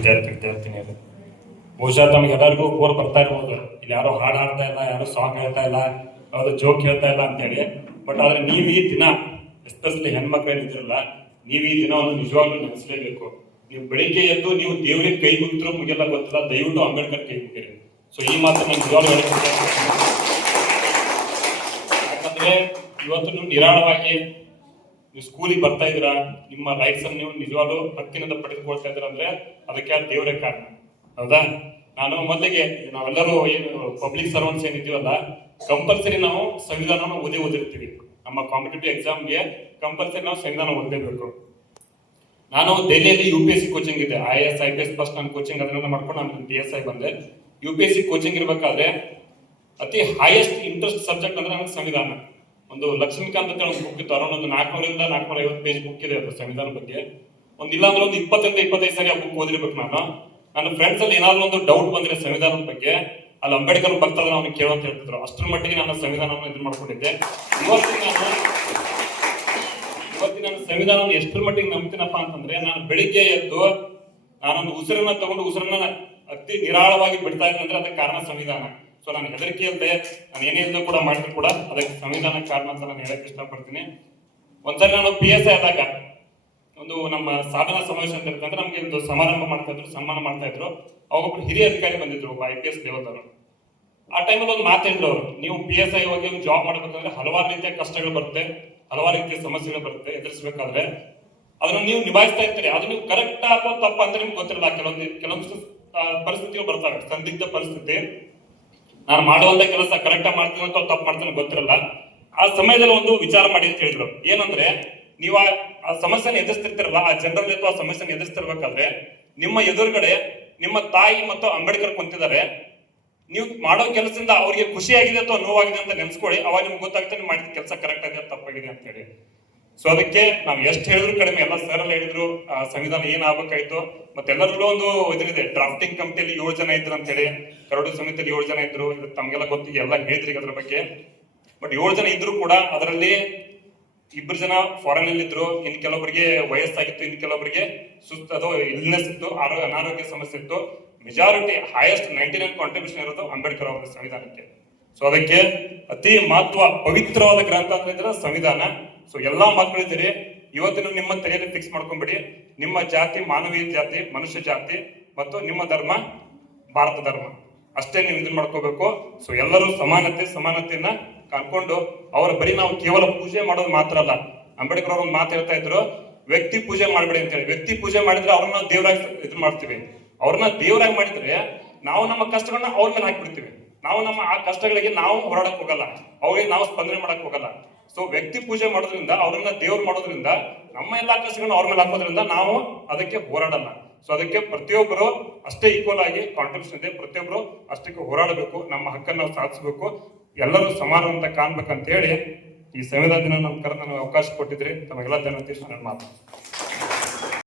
ವಿದ್ಯಾರ್ಥಿನಿಯರು ಬಹುಶಃ ತಮಗೆಲ್ಲರಿಗೂ ಬೋರ್ ಬರ್ತಾ ಇರ್ಬೋದು. ಇಲ್ಲಿ ಯಾರೋ ಹಾಡು ಹಾಡ್ತಾ ಇಲ್ಲ, ಯಾರು ಸಾಂಗ್ ಹೇಳ್ತಾ ಇಲ್ಲ, ಯಾವ್ದು ಜೋಕ್ ಹೇಳ್ತಾ ಇಲ್ಲ ಅಂತೇಳಿ. ಬಟ್ ಆದ್ರೆ ನೀವು ಈ ದಿನ ಎಸ್ಪೆಷಲಿ ಹೆಣ್ಮಕ್ಳೇನು ಇದ್ರಲ್ಲ, ನೀವು ಈ ದಿನವನ್ನು ನಿಜವಾಗ್ಲೂ ನೆನೆಸಲೇಬೇಕು. ನೀವು ಬೆಳಿಗ್ಗೆ ಎದ್ದು ನೀವು ದೇವರಿಗೆ ಕೈ ಮುಗಿದ್ರು ಮುಗಿಯಲ್ಲ ಗೊತ್ತಿಲ್ಲ, ದಯವಿಟ್ಟು ಅಂಬೇಡ್ಕರ್ ಕೈ ಮುಗಿರಿ. ಸೊ ಈ ಮಾತನ್ನ ನಿಜವಾಗ್ಲೂ ಯಾಕಂದ್ರೆ ಇವತ್ತು ನೀವು ನಿರಾಳವಾಗಿ ನೀವು ಸ್ಕೂಲಿಗೆ ಬರ್ತಾ ಇದ್ದೀರಾ, ನಿಮ್ಮ ರೈಟ್ಸ್ ಅನ್ನು ನೀವು ನಿಜವಾಗ್ಲೂ ಹಕ್ಕಿನಿಂದ ಪಡೆದುಕೊಳ್ತಾ ಇದ್ದೀರಾ ಅಂದ್ರೆ ಅದಕ್ಕೆ ದೇವರೇ ಕಾರಣ. ಹೌದಾ? ನಾನು ಮೊದಲಿಗೆ ನಾವೆಲ್ಲರೂ ಏನು ಪಬ್ಲಿಕ್ ಸರ್ವೆಂಟ್ಸ್ ಏನಿದ್ದೀವಲ್ಲ, ಕಂಪಲ್ಸರಿ ನಾವು ಸಂವಿಧಾನ ಓದಿರ್ತೀವಿ. ನಮ್ಮ ಕಾಂಪಿಟೇಟಿವ್ ಎಕ್ಸಾಮ್ಗೆ ಕಂಪಲ್ಸರಿ ನಾವು ಸಂವಿಧಾನ ಓದಲೇಬೇಕು. ನಾನು ದೆಹಲಿಯಲ್ಲಿ UPSC ಕೋಚಿಂಗ್ ಇದೆ, IAS IPS ಫಸ್ಟ್ ನಾನು ಕೋಚಿಂಗ್ ಅದನ್ನೆಲ್ಲ ಮಾಡ್ಕೊಂಡು ನಾನು PSI ಬಂದೆ. UPSC ಕೋಚಿಂಗ್ ಇರ್ಬೇಕಾದ್ರೆ ಅತಿ ಹೈಯೆಸ್ಟ್ ಇಂಟ್ರೆಸ್ಟ್ ಸಬ್ಜೆಕ್ಟ್ ಅಂದ್ರೆ ನನಗೆ ಸಂವಿಧಾನ. ಒಂದು ಲಕ್ಷ್ಮೀಕಾಂತ್ ಅಂತ ಒಂದು ಬುಕ್ ಇತ್ತು, ಅರೌಂಡ್ ಒಂದು 400ರಿಂದ 450 ಪೇಜ್ ಬುಕ್ ಇದೆ ಅದು ಸಂವಿಧಾನ ಬಗ್ಗೆ. ಇಲ್ಲ ಅಂದ್ರೆ ಒಂದು 20ರಿಂದ 25 ಸಾರಿ ಆ ಬುಕ್ ಓದಿರ್ಬೇಕು. ನನ್ನ ಫ್ರೆಂಡ್ಸ್ ಅಲ್ಲಿ ಏನಾದ್ರು ಒಂದು ಡೌಟ್ ಬಂದ್ರೆ ಸಂವಿಧಾನದ ಬಗ್ಗೆ, ಅಲ್ಲಿ ಅಂಬೇಡ್ಕರ್ ಬರ್ತಾರೆ ಅವ್ನಿಗೆ ಕೇಳೋಂತ ಹೇಳ್ತಿದ್ರು. ಅಷ್ಟರ ಮಟ್ಟಿಗೆ ನಾನು ಸಂವಿಧಾನವನ್ನು ಇದು ಮಾಡ್ಕೊಂಡಿದ್ದೆ. ಇವತ್ತಿನ ನಾನು ಸಂವಿಧಾನ ಎಷ್ಟರ ಮಟ್ಟಿಗೆ ನಂಬ್ತೀನಪ್ಪ ಅಂತಂದ್ರೆ, ನಾನು ಬೆಳಿಗ್ಗೆ ಎದ್ದು ನಾನೊಂದು ಉಸಿರನ್ನ ತಗೊಂಡು ಉಸಿರನ್ನ ಅತಿ ನಿರಾಳವಾಗಿ ಬಿಡ್ತಾ ಇದ್ದೀನಿ ಅಂದ್ರೆ ಅದಕ್ಕೆ ಕಾರಣ ಸಂವಿಧಾನ. ಸೊ ನಾನು ಹೆದರಿಕೆ ಇಲ್ಲದೆ ನಾನು ಏನೇನು ಕೂಡ ಮಾಡಿದ್ರು ಕೂಡ ಅದಕ್ಕೆ ಸಂವಿಧಾನ ಕಾರಣ ಅಂತ ನಾನು ಹೇಳಕ್ ಇಷ್ಟಪಡ್ತೀನಿ. ಒಂದ್ಸರಿ ನಾನು PSI ಆದಾಗ ಒಂದು ನಮ್ಮ ಸಾಧನಾ ಸಮಾವೇಶ ಅಂತ ಇರ್ತಂದ್ರೆ ನಮ್ಗೆ ಒಂದು ಸಮಾರಂಭ ಮಾಡ್ತಾ ಇದ್ರು, ಸನ್ಮಾನ ಮಾಡ್ತಾ ಇದ್ರು. ಅವಾಗೊಬ್ರು ಹಿರಿಯ ಅಧಿಕಾರಿ ಬಂದಿದ್ರು, ಒಬ್ಬ IPS ಲೆವೆಲ್ದವರು. ಆ ಟೈಮಲ್ಲಿ ಒಂದು ಮಾತೇಳಿದ್ರು ಅವರು, ನೀವು PSI ಹೋಗಿ ಒಂದು ಜಾಬ್ ಮಾಡ್ಬೇಕಂದ್ರೆ ಹಲವಾರು ರೀತಿಯ ಕಷ್ಟಗಳು ಬರುತ್ತೆ, ಹಲವಾರು ರೀತಿಯ ಸಮಸ್ಯೆಗಳು ಬರುತ್ತೆ. ಎದುರಿಸಬೇಕಾದ್ರೆ ಅದನ್ನ ನೀವು ನಿಭಾಯಿಸ್ತಾ ಇರ್ತೀರಿ. ಅದು ನೀವು ಕರೆಕ್ಟ್ ಅಥವಾ ತಪ್ಪ ಅಂತ ನಿಮ್ಗೆ ಗೊತ್ತಿರಲ್ಲ. ಕೆಲವೊಂದು ಪರಿಸ್ಥಿತಿಗಳು ಬರ್ತವೆ, ಸಂದಿಗ್ಧ ಪರಿಸ್ಥಿತಿ. ನಾನು ಮಾಡುವಂತ ಕೆಲಸ ಕರೆಕ್ಟ್ ಆಗಿ ಮಾಡ್ತೀನಿ ಅಥವಾ ತಪ್ಪು ಮಾಡ್ತೀನಿ ಗೊತ್ತಿರಲ್ಲ. ಆ ಸಮಯದಲ್ಲಿ ಒಂದು ವಿಚಾರ ಮಾಡಿ ಅಂತ ಹೇಳಿದ್ರು. ಏನಂದ್ರೆ, ನೀವು ಆ ಸಮಸ್ಯೆನ ಎದುರಿಸ್ತಿರ್ತಿರಲ್ಲ, ಆ ಜನರಲ್ಲಿ ಅಥವಾ ಸಮಸ್ಯೆನ ಎದುರಿಸ್ತಿರ್ಬೇಕಾದ್ರೆ ನಿಮ್ಮ ಎದುರುಗಡೆ ನಿಮ್ಮ ತಾಯಿ ಮತ್ತು ಅಂಬೇಡ್ಕರ್ ಕುಂತಿದ್ದಾರೆ. ನೀವು ಮಾಡೋ ಕೆಲಸದಿಂದ ಅವ್ರಿಗೆ ಖುಷಿಯಾಗಿದೆ ಅಥವಾ ನೋವಾಗಿದೆ ಅಂತ ನೆನ್ಸ್ಕೊಳ್ಳಿ. ಅವಾಗ ನಿಮ್ಗೆ ಗೊತ್ತಾಗ್ತದೆ ನೀವು ಮಾಡಿದ ಕೆಲಸ ಕರೆಕ್ಟ್ ಆಗಿದೆ ತಪ್ಪಾಗಿದೆ ಅಂತ ಹೇಳಿ. ಸೊ ಅದಕ್ಕೆ ನಾವು ಎಷ್ಟು ಹೇಳಿದ್ರು ಕಡಿಮೆ. ಎಲ್ಲ ಸರ್ ಎಲ್ಲ ಹೇಳಿದ್ರು ಸಂವಿಧಾನ ಏನ್ ಆಗ್ಬೇಕಾಯ್ತು. ಮತ್ತೆಲ್ಲರಿಗೂ ಒಂದು ಇದರಿದೆ, ಡ್ರಾಫ್ಟಿಂಗ್ ಕಮಿಟಿಯಲ್ಲಿ 7 ಜನ ಇದ್ರು ಅಂತ ಹೇಳಿ, ಕರಡು ಸಮಿತಿಯಲ್ಲಿ 7 ಜನ ಇದ್ರು. ತಮ್ಗೆಲ್ಲ ಗೊತ್ತಿಗೆ ಎಲ್ಲ ಹೇಳಿದ್ರಿ ಅದ್ರ ಬಗ್ಗೆ. ಬಟ್ 7 ಜನ ಇದ್ರು ಕೂಡ ಅದರಲ್ಲಿ 2 ಜನ ಫಾರಿನ್ ಅಲ್ಲಿ ಇದ್ರು. ಇನ್ ಕೆಲವೊಬ್ಬರಿಗೆ ವಯಸ್ಸಾಗಿತ್ತು, ಇನ್ ಕೆಲವೊಬ್ಬರಿಗೆ ಅದು ಇಲ್ನೆಸ್ ಇತ್ತು, ಅನಾರೋಗ್ಯ ಸಮಸ್ಯೆ ಇತ್ತು. ಮೆಜಾರಿಟಿ ಹೈಯೆಸ್ಟ್ 99 ಕಾಂಟ್ರಿಬ್ಯೂಷನ್ ಇರೋದು ಅಂಬೇಡ್ಕರ್ ಅವರ ಸಂವಿಧಾನಕ್ಕೆ. ಸೊ ಅದಕ್ಕೆ ಅತಿ ಮಹತ್ವ, ಪವಿತ್ರವಾದ ಗ್ರಂಥ ಅಂದ್ರೆ ಸಂವಿಧಾನ. ಸೊ ಎಲ್ಲಾ ಮಕ್ಕಳಿದ್ದೀರಿ, ಇವತ್ತಿನ ನಿಮ್ಮ ತಲೆಯಲ್ಲಿ ಫಿಕ್ಸ್ ಮಾಡ್ಕೊಂಡ್ಬಿಡಿ, ನಿಮ್ಮ ಜಾತಿ ಮಾನವೀಯ ಜಾತಿ, ಮನುಷ್ಯ ಜಾತಿ, ಮತ್ತು ನಿಮ್ಮ ಧರ್ಮ ಭಾರತ ಧರ್ಮ ಅಷ್ಟೇ ನೀವು ಇದನ್ನ ಮಾಡ್ಕೋಬೇಕು. ಸೊ ಎಲ್ಲರೂ ಸಮಾನತೆಯನ್ನ ಕಾಣ್ಕೊಂಡು ಅವರ ಬರೀ ನಾವು ಕೇವಲ ಪೂಜೆ ಮಾಡೋದು ಮಾತ್ರ ಅಲ್ಲ. ಅಂಬೇಡ್ಕರ್ ಅವ್ರ ಒಂದು ಮಾತು ಹೇಳ್ತಾ ಇದ್ರು, ವ್ಯಕ್ತಿ ಪೂಜೆ ಮಾಡ್ಬೇಡಿ ಅಂತ ಹೇಳಿ. ವ್ಯಕ್ತಿ ಪೂಜೆ ಮಾಡಿದ್ರೆ ಅವ್ರನ್ನ ದೇವರಾಗಿ ಇದು ಮಾಡ್ತೀವಿ. ಅವ್ರನ್ನ ದೇವರಾಗಿ ಮಾಡಿದ್ರೆ ನಾವು ನಮ್ಮ ಕಷ್ಟಗಳನ್ನ ಅವ್ರ ಮೇಲೆ ಹಾಕ್ಬಿಡ್ತೀವಿ. ನಾವು ನಮ್ಮ ಆ ಕಷ್ಟಗಳಿಗೆ ನಾವು ಹೋರಾಡಕ್ ಹೋಗಲ್ಲ, ಅವ್ರಿಗೆ ನಾವು ಸ್ಪಂದನೆ ಮಾಡಕ್ ಹೋಗಲ್ಲ. ಸೊ ವ್ಯಕ್ತಿ ಪೂಜೆ ಮಾಡೋದ್ರಿಂದ, ಅವ್ರನ್ನ ದೇವ್ರು ಮಾಡೋದ್ರಿಂದ, ನಮ್ಮ ಎಲ್ಲಾ ಕಷ್ಟಗಳನ್ನ ಅವ್ರ ಮೇಲೆ ಹಾಕೋದ್ರಿಂದ ನಾವು ಅದಕ್ಕೆ ಹೋರಾಡಲ್ಲ. ಸೊ ಅದಕ್ಕೆ ಪ್ರತಿಯೊಬ್ಬರು ಅಷ್ಟೇ ಈಕ್ವಲ್ ಆಗಿ ಕಾಂಟ್ರಿಬ್ಯೂಷನ್ ಇದೆ. ಪ್ರತಿಯೊಬ್ಬರು ಅಷ್ಟಕ್ಕೆ ಹೋರಾಡಬೇಕು, ನಮ್ಮ ಹಕ್ಕನ್ನು ನಾವು ಸಾಧಿಸಬೇಕು, ಎಲ್ಲರೂ ಸಮಾನ ಅಂತ ಕಾಣ್ಬೇಕಂತ ಹೇಳಿ ಈ ಸಂವಿಧಾನ ದಿನ ನಮ್ಮ ಕರೆದು ನನಗೆ ಅವಕಾಶ ಕೊಟ್ಟಿದ್ರಿ. ತಮಗೆಲ್ಲ ಧನ್ಯವಾದ. ನನ್ನ ಮಾತು